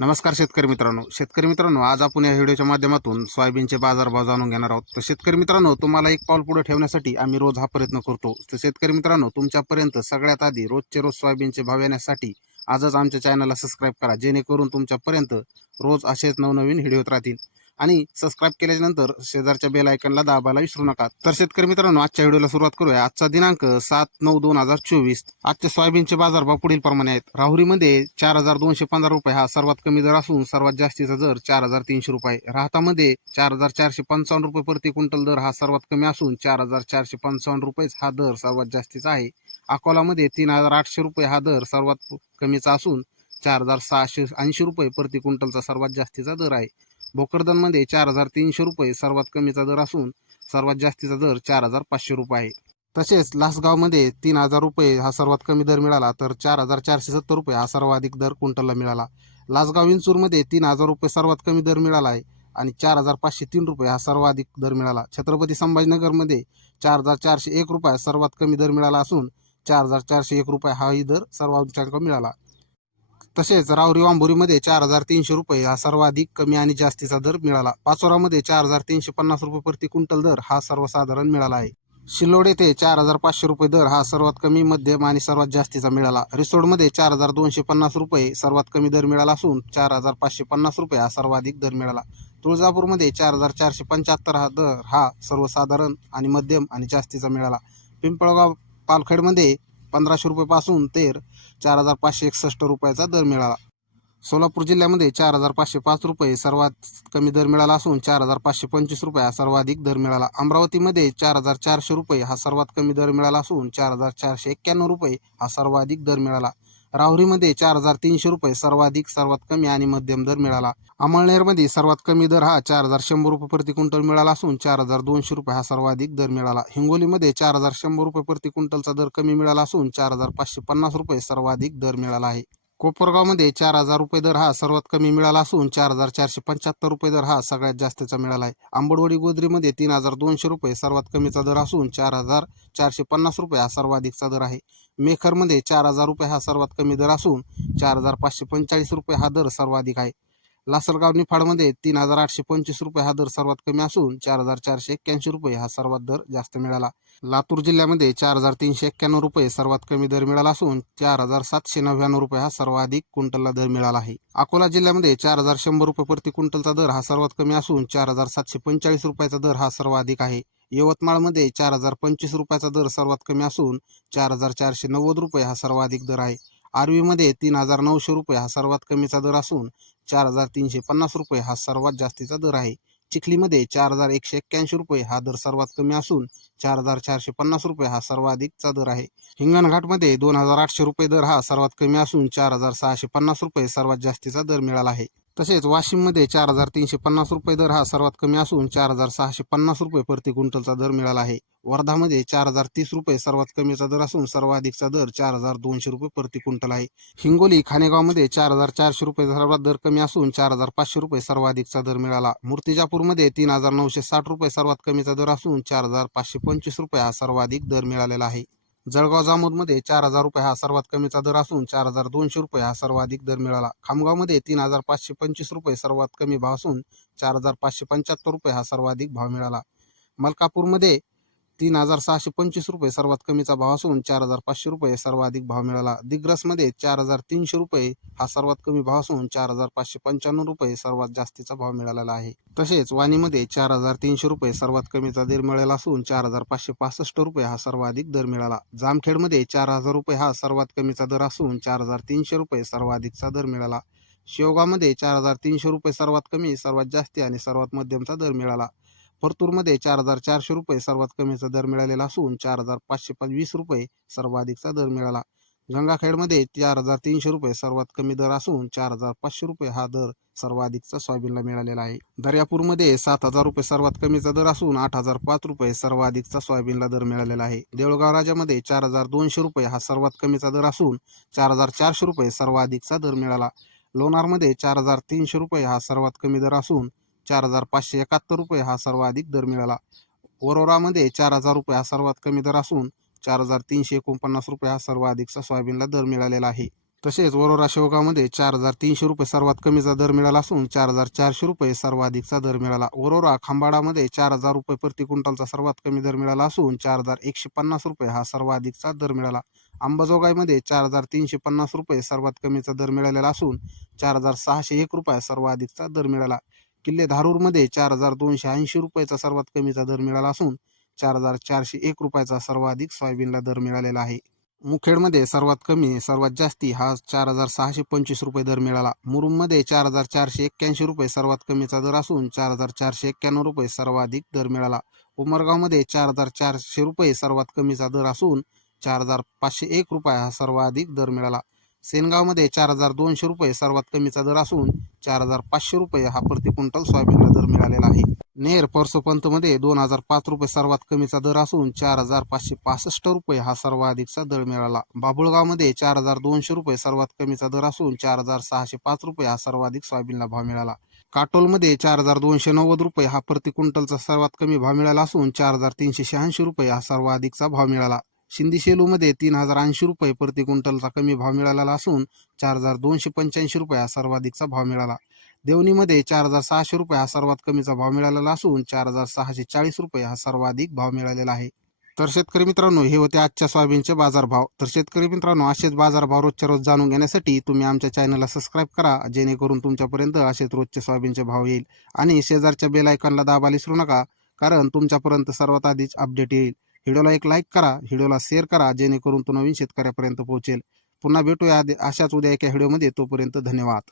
नमस्कार शेतकरी मित्रांनो. शेतकरी मित्रांनो आज आपण या व्हिडिओच्या माध्यमातून सोयाबीनचे बाजारभाव जाणून घेणार आहोत. तर शेतकरी मित्रांनो तुम्हाला एक पाऊल पुढे ठेवण्यासाठी आम्ही रोज हा प्रयत्न करतो. तर शेतकरी मित्रांनो तुमच्यापर्यंत सगळ्यात आधी रोजचे रोज सोयाबीनचे भाव येण्यासाठी आजच आमच्या चॅनलला सबस्क्राईब करा जेणेकरून तुमच्यापर्यंत रोज असेच नवनवीन व्हिडिओ राहतील. आणि सबस्क्राईब केल्यानंतर शेजारच्या बेल आयकनला दाबायला विसरू नका. तर शेतकरी मित्रांनो आजच्या व्हिडिओला सुरुवात करूया. आजचा दिनांक सात नऊ दोन हजार चोवीस. आजचे सोयाबीनचे बाजारभाव पुढील प्रमाणे आहेत. राहुरीमध्ये चार हजार दोनशे पंधरा रुपये हा सर्वात कमी दर असून सर्वात जास्तीचा दर चार हजार तीनशे रुपये राहतामध्ये चार हजार चारशे पंचावन्न रुपये प्रति क्विंटल दर हा सर्वात कमी असून चार हजार चारशे पंचावन्न रुपयेच हा दर सर्वात जास्तीचा आहे. अकोलामध्ये तीन हजार आठशे रुपये हा दर सर्वात कमीचा असून चार हजार सहाशे ऐंशी रुपये प्रति क्विंटलचा सर्वात जास्तीचा दर आहे. भोकरदनमध्ये चार हजार तीनशे रुपये सर्वात कमीचा दर असून सर्वात जास्तीचा दर चार हजार पाचशे रुपये आहे. तसेच लासगावमध्ये तीन हजार रुपये हा सर्वात कमी दर मिळाला तर चार हजार चारशे सत्तर रुपये हा सर्वाधिक दर क्विंटलला मिळाला. लासगाव विंचूरमध्ये तीन हजार रुपये सर्वात कमी दर मिळाला आहे आणि चार हजार पाचशे तीन रुपये हा सर्वाधिक दर मिळाला. छत्रपती संभाजीनगरमध्ये चार हजार चारशे एक रुपये सर्वात कमी दर मिळाला असून चार हजार चारशे एक रुपये हाही दर सर्वात मिळाला. तसेच रावरी वांबुरीमध्ये चार हजार तीनशे रुपये हा सर्वाधिक कमी आणि जास्तीचा दर मिळाला. पाचोरामध्ये चार हजार तीनशे पन्नास रुपये प्रति क्विंटल दर हा सर्वसाधारण मिळाला आहे. शिल्लोड येथे चार हजार पाचशे रुपये दर हा सर्वात कमी मध्यम आणि सर्वात जास्तीचा मिळाला. रिसोडमध्ये चार हजार दोनशे पन्नास रुपये सर्वात कमी दर मिळाला असून चार हजार पाचशे पन्नास रुपये हा सर्वाधिक दर मिळाला. तुळजापूरमध्ये चार हजार चारशे पंच्याहत्तर हा दर हा सर्वसाधारण आणि मध्यम आणि जास्तीचा मिळाला. पिंपळगाव पालखेडमध्ये पंधराशे रुपयेपासून ते चार हजार पाचशे एकसष्ट रुपयाचा दर मिळाला. सोलापूर जिल्ह्यामध्ये चार हजार पाचशे पाच रुपये सर्वात कमी दर मिळाला असून चार हजार पाचशे पंचवीस रुपये हा सर्वाधिक दर मिळाला. अमरावतीमध्ये चार हजार चारशे रुपये हा सर्वात कमी दर मिळाला असून चार हजार चारशे एक्क्याण्णव रुपये हा सर्वाधिक दर मिळाला. राहुरीमध्ये चार हजार तीनशे रुपये सर्वाधिक सर्वात कमी आणि मध्यम दर मिळाला. अमळनेरमध्ये सर्वात कमी दर हा चार हजार शंभर रुपये प्रति क्विंटल मिळाला असून चार हजार दोनशे रुपये हा सर्वाधिक दर मिळाला. हिंगोलीमध्ये चार हजार शंभर रुपये प्रति क्विंटलचा दर कमी मिळाला असून चार हजार पाचशे पन्नास रुपये सर्वाधिक दर मिळाला आहे. कोपरगावमध्ये चार हजार रुपये दर हा सर्वात कमी मिळाला असून चार हजार चारशे पंच्याहत्तर रुपये दर हा सगळ्यात जास्तीचा मिळाला आहे. आंबडवडी गोदरीमध्ये तीन हजार दोनशे रुपये सर्वात कमीचा दर असून चार हजार चारशे पन्नास रुपये हा सर्वाधिकचा दर आहे. मेखरमध्ये चार हजार रुपये हा सर्वात कमी दर असून चार हजार पाचशे पंचेचाळीस रुपये हा दर सर्वाधिक आहे. लासलगाव निफाडमध्ये तीन हजार आठशे पंचवीस रुपये हा दर सर्वात कमी असून चार हजार चारशे एक्क्याऐंशी रुपये हा सर्वात दर जास्त मिळाला. लातूर जिल्ह्यामध्ये चार हजार तीनशे एक्क्याण्णव रुपये सर्वात कमी दर मिळाला असून चार हजार सातशे नव्याण्णव रुपये हा सर्वाधिक क्विंटलला दर मिळाला आहे. अकोला जिल्ह्यामध्ये चार हजार शंभर रुपये प्रति क्विंटलचा दर हा सर्वात कमी असून चार हजार सातशे पंचेचाळीस रुपयाचा दर हा सर्वाधिक आहे. यवतमाळमध्ये चार हजार पंचवीस रुपयाचा दर सर्वात कमी असून चार हजार चारशे नव्वद रुपये हा सर्वाधिक दर आहे. आर्वीमध्ये तीन हजार नऊशे रुपये हा सर्वात कमीचा दर असून चार हजार तीनशे पन्नास रुपये हा सर्वात जास्तीचा दर आहे. चिखलीमध्ये चार हजार एकशे एक्क्याऐंशी रुपये हा दर सर्वात कमी असून चार हजार चारशे पन्नास रुपये हा सर्वाधिकचा दर आहे. हिंगणघाटमध्ये दोन हजार आठशे रुपये दर हा सर्वात कमी असून चार हजार सहाशे पन्नास रुपये सर्वात जास्तीचा दर मिळाला आहे. तसेच वाशिममध्ये चार हजार तीनशे पन्नास रुपये दर हा सर्वात कमी असून चार हजार सहाशे पन्नास रुपये प्रति क्विंटलचा दर मिळाला आहे. वर्धामध्ये चार हजार तीस रुपये सर्वात कमीचा दर असून सर्वाधिकचा दर चार हजार दोनशे रुपये प्रति क्विंटल आहे. हिंगोली खानेगावमध्ये चार हजार चारशे रुपये सर्वात दर कमी असून चार हजार पाचशे रुपये सर्वाधिकचा दर मिळाला. मूर्तिजापूरमध्ये तीन हजार नऊशे साठ रुपये सर्वात कमीचा दर असून चार हजार पाचशे पंचवीस रुपये हा सर्वाधिक दर मिळालेला आहे. जळगाव जामोदमध्ये चार हजार रुपये हा सर्वात कमीचा दर असून चार हजार दोनशे रुपये हा सर्वाधिक दर मिळाला. खामगावमध्ये तीन हजार पाचशे पंचवीस रुपये सर्वात कमी भाव असून चार हजार पाचशे पंच्याहत्तर रुपये हा सर्वाधिक भाव मिळाला. मलकापूरमध्ये तीन हजार सहाशे पंचवीस रुपये सर्वात कमीचा भाव असून चार हजार पाचशे रुपये सर्वाधिक भाव मिळाला. दिग्रसमध्ये चार हजार तीनशे रुपये हा सर्वात कमी भाव असून चार हजार पाचशे पंच्याण्णव रुपये सर्वात जास्तीचा भाव मिळालेला आहे. तसेच वाणीमध्ये चार हजार तीनशे रुपये सर्वात कमीचा दर मिळाला असून चार हजार पाचशे पासष्ट रुपये हा सर्वाधिक दर मिळाला. जामखेडमध्ये चार हजार रुपये हा सर्वात कमीचा दर असून चार हजार तीनशे रुपये सर्वाधिकचा दर मिळाला. शेवगावमध्ये चार हजार तीनशे रुपये सर्वात कमी सर्वात जास्ती आणि सर्वात मध्यमचा दर मिळाला. परतूरमध्ये चार हजार चारशे रुपये सर्वात कमीचा दर मिळालेला असून चार हजार पाचशे पंचवीस रुपये सर्वाधिकचा दर मिळाला. गंगाखेडमध्ये चार हजार तीनशे रुपये सर्वात कमी दर असून चार हजार पाचशे रुपये हा दर सर्वाधिकचा सोयाबीनला मिळालेला आहे. दर्यापूरमध्ये सात हजार रुपये सर्वात कमीचा दर असून आठ हजार पाच रुपये सर्वाधिकचा सोयाबीनला दर मिळालेला आहे. देऊळगाव राजामध्ये चार हजार दोनशे रुपये हा सर्वात कमीचा दर असून चार हजार चारशे रुपये सर्वाधिकचा दर मिळाला. लोणारमध्ये चार हजार तीनशे रुपये हा सर्वात कमी दर असून चार हजार पाचशे एकाहत्तर रुपये हा सर्वाधिक दर मिळाला. वरोरामध्ये चार हजार रुपये हा सर्वात कमी दर असून चार हजार तीनशे एकोणपन्नास रुपये हा सर्वाधिकचा सोयाबीनला दर मिळालेला आहे. तसेच वरोरा शेवगावमध्ये चार हजार तीनशे रुपये सर्वात कमीचा दर मिळाला असून चार हजार चारशे रुपये सर्वाधिकचा दर मिळाला. वरोरा खांबाडामध्ये चार हजार रुपये प्रति क्विंटलचा सर्वात कमी दर मिळाला असून चार हजार एकशे पन्नास रुपये हा सर्वाधिकचा दर मिळाला. अंबाजोगाईमध्ये चार हजार तीनशे पन्नास रुपये सर्वात कमीचा दर मिळालेला असून चार हजार सहाशे एक रुपये सर्वाधिकचा दर मिळाला. किल्ले धारूरमध्ये चार हजार दोनशे ऐंशी रुपयाचा सर्वात कमीचा दर मिळाला असून चार हजार चारशे एक रुपयाचा सर्वाधिक सोयाबीनला दर मिळालेला आहे. मुखेडमध्ये सर्वात कमी सर्वात जास्ती हा चार हजार सहाशे पंचवीस रुपये दर मिळाला. मुरुममध्ये चार हजार चारशे एक्क्याऐंशी रुपये सर्वात कमीचा दर असून चार हजार चारशे एक्क्याण्णव रुपये सर्वाधिक दर मिळाला. उमरगावमध्ये चार हजार चारशे रुपये सर्वात कमीचा दर असून चार हजार पाचशे एक रुपये हा सर्वाधिक दर मिळाला. सेनगावमध्ये चार हजार दोनशे रुपये सर्वात कमीचा दर असून चार हजार पाचशे रुपये हा प्रति क्विंटल सोयाबीनला दर मिळालेला आहे. नेर परसोपंतमध्ये दोन हजार पाच रुपये सर्वात कमीचा दर असून चार हजार पाचशे पासष्ट रुपये हा सर्वाधिकचा दर मिळाला. बाबुळगावमध्ये चार हजार दोनशे रुपये सर्वात कमीचा दर असून चार हजार सहाशे पाच रुपये हा सर्वाधिक सोयाबीनला भाव मिळाला. काटोलमध्ये चार हजार दोनशे नव्वद रुपये हा प्रति क्विंटलचा सर्वात कमी भाव मिळाला असून चार हजार तीनशे शहाऐंशी रुपये हा सर्वाधिकचा भाव मिळाला. शिंदी शेलूमध्ये तीन हजार ऐंशी रुपये प्रति क्विंटलचा कमी भाव मिळालेला असून चार हजार दोनशे पंच्याऐंशी रुपये हा सर्वाधिकचा भाव मिळाला. देवणीमध्ये चार हजार सहाशे रुपये हा सर्वात कमीचा भाव मिळालेला असून चार हजार सहाशे चाळीस रुपये हा सर्वाधिक भाव मिळालेला आहे. तर शेतकरी मित्रांनो हे होते आजच्या सोयाबीनचे बाजारभाव तर शेतकरी मित्रांनो असेच बाजारभाव रोजच्या रोज जाणून घेण्यासाठी तुम्ही आमच्या चॅनलला सबस्क्राईब करा जेणेकरून तुमच्यापर्यंत असेच रोजचे सोयाबीनचे भाव येईल. आणि शेजारच्या बेल आयकॉनला दाबायला विसरू नका कारण तुमच्यापर्यंत सर्वात आधीच अपडेट येईल. व्हिडिओला एक लाईक करा. व्हिडिओला शेअर करा. जेणेकरून तो नवीन शेतकऱ्यापर्यंत पोहोचेल. पुन्हा भेटूया. अशाच उद्या एका व्हिडिओमध्ये तोपर्यंत धन्यवाद.